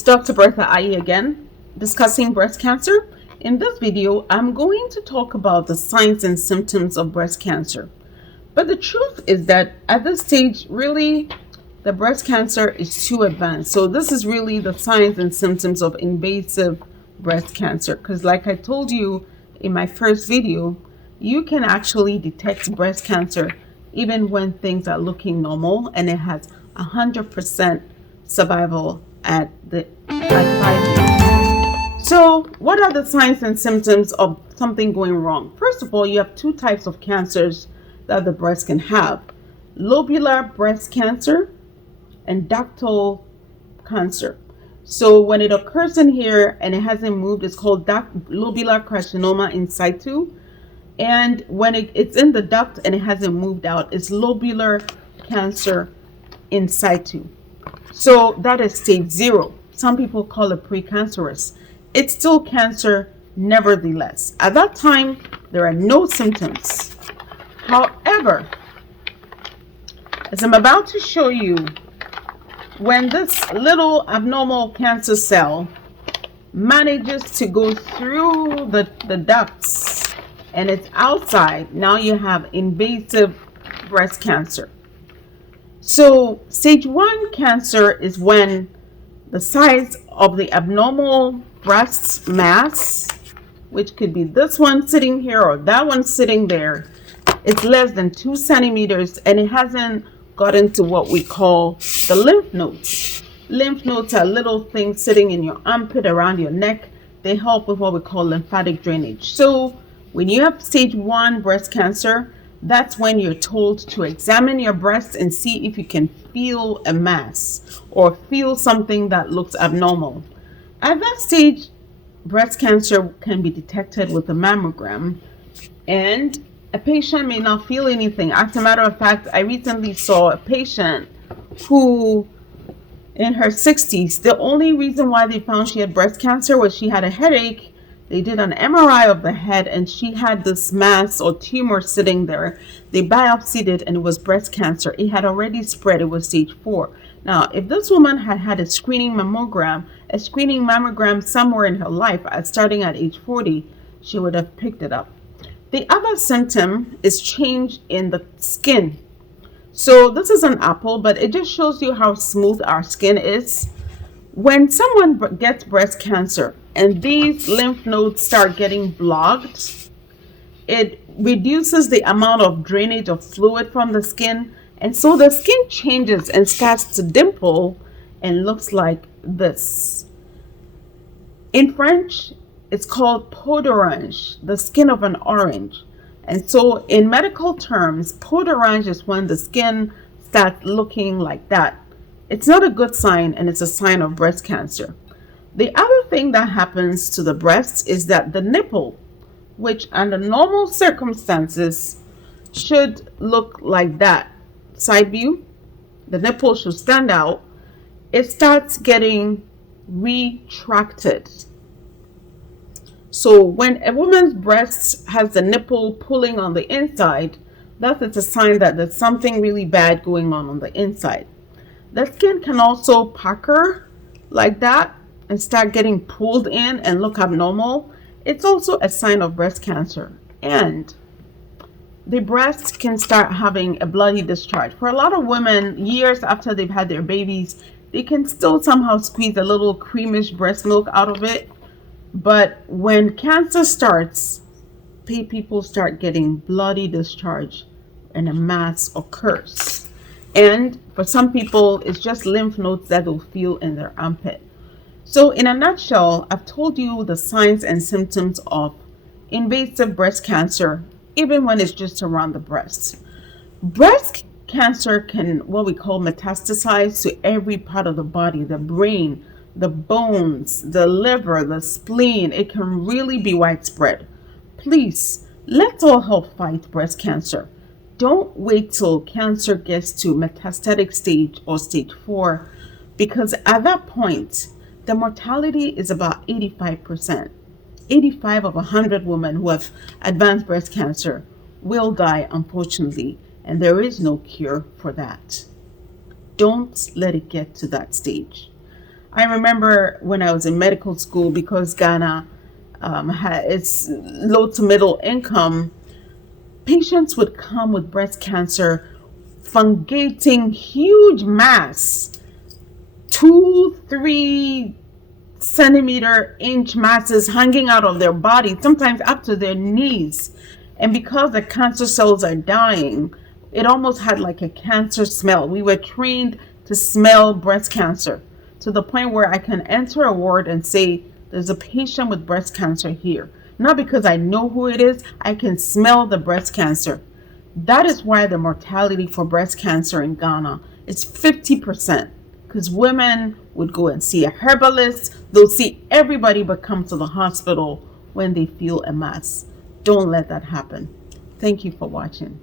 It's Dr. Bertha Ayi again, discussing breast cancer. In this video, I'm going to talk about the signs and symptoms of breast cancer. But the truth is that at this stage, really, the breast cancer is too advanced. So this is really the signs and symptoms of invasive breast cancer. Because like I told you in my first video, you can actually detect breast cancer even when things are looking normal, and it has 100% survival at 5 years. So what are the signs and symptoms of something going wrong? First of all, you have two types of cancers that the breast can have: lobular breast cancer and ductal cancer. So when it occurs in here and it hasn't moved, it's called lobular carcinoma in situ. And when it's in the duct and it hasn't moved out, it's lobular cancer in situ. So that is stage 0. Some people call it precancerous. It's still cancer nevertheless. At that time, there are no symptoms. However, as I'm about to show you, when this little abnormal cancer cell manages to go through the ducts and it's outside, now you have invasive breast cancer. So stage 1 cancer is when the size of the abnormal breast mass, which could be this one sitting here or that one sitting there, it's less than 2 centimeters and it hasn't gotten to what we call the lymph nodes. Lymph nodes are little things sitting in your armpit, around your neck. They help with what we call lymphatic drainage. So when you have stage 1 breast cancer, that's when you're told to examine your breast and see if you can feel a mass or feel something that looks abnormal. At that stage, breast cancer can be detected with a mammogram, and a patient may not feel anything. As a matter of fact, I recently saw a patient who, in her 60s, the only reason why they found she had breast cancer was she had a headache. They did an MRI of the head and she had this mass or tumor sitting there. They biopsied it and it was breast cancer. It had already spread. It was stage 4. Now, if this woman had had a screening mammogram somewhere in her life, starting at age 40, she would have picked it up. The other symptom is change in the skin. So this is an apple, but it just shows you how smooth our skin is. When someone gets breast cancer and these lymph nodes start getting blocked, it reduces the amount of drainage of fluid from the skin, and so the skin changes and starts to dimple and looks like this. In French, it's called peau d'orange, the skin of an orange. And so in medical terms, peau d'orange is when the skin starts looking like that. It's not a good sign, and it's a sign of breast cancer. The other thing that happens to the breast is that the nipple, which under normal circumstances should look like that, side view, the nipple should stand out, it starts getting retracted. So when a woman's breast has the nipple pulling on the inside, that's a sign that there's something really bad going on the inside. The skin can also pucker like that and start getting pulled in and look abnormal. It's also a sign of breast cancer. And the breast can start having a bloody discharge. For a lot of women, years after they've had their babies, they can still somehow squeeze a little creamish breast milk out of it. But when cancer starts, people start getting bloody discharge and a mass occurs. And for some people, it's just lymph nodes that they'll feel in their armpit. So in a nutshell, I've told you the signs and symptoms of invasive breast cancer, even when it's just around the breast. Breast cancer can, what we call, metastasize to every part of the body: the brain, the bones, the liver, the spleen. It can really be widespread. Please, let's all help fight breast cancer. Don't wait till cancer gets to metastatic stage or stage 4, because at that point, the mortality is about 85%. 85 of 100 women who have advanced breast cancer will die, unfortunately, and there is no cure for that. Don't let it get to that stage. I remember when I was in medical school, because Ghana it's low to middle income, patients would come with breast cancer fungating huge mass, 2, 3 centimeter inch masses hanging out of their body, sometimes up to their knees. And because the cancer cells are dying, it almost had like a cancer smell. We were trained to smell breast cancer to the point where I can enter a ward and say, there's a patient with breast cancer here. Not because I know who it is, I can smell the breast cancer. That is why the mortality for breast cancer in Ghana is 50%. Because women would go and see a herbalist, they'll see everybody but come to the hospital when they feel a mass. Don't let that happen. Thank you for watching.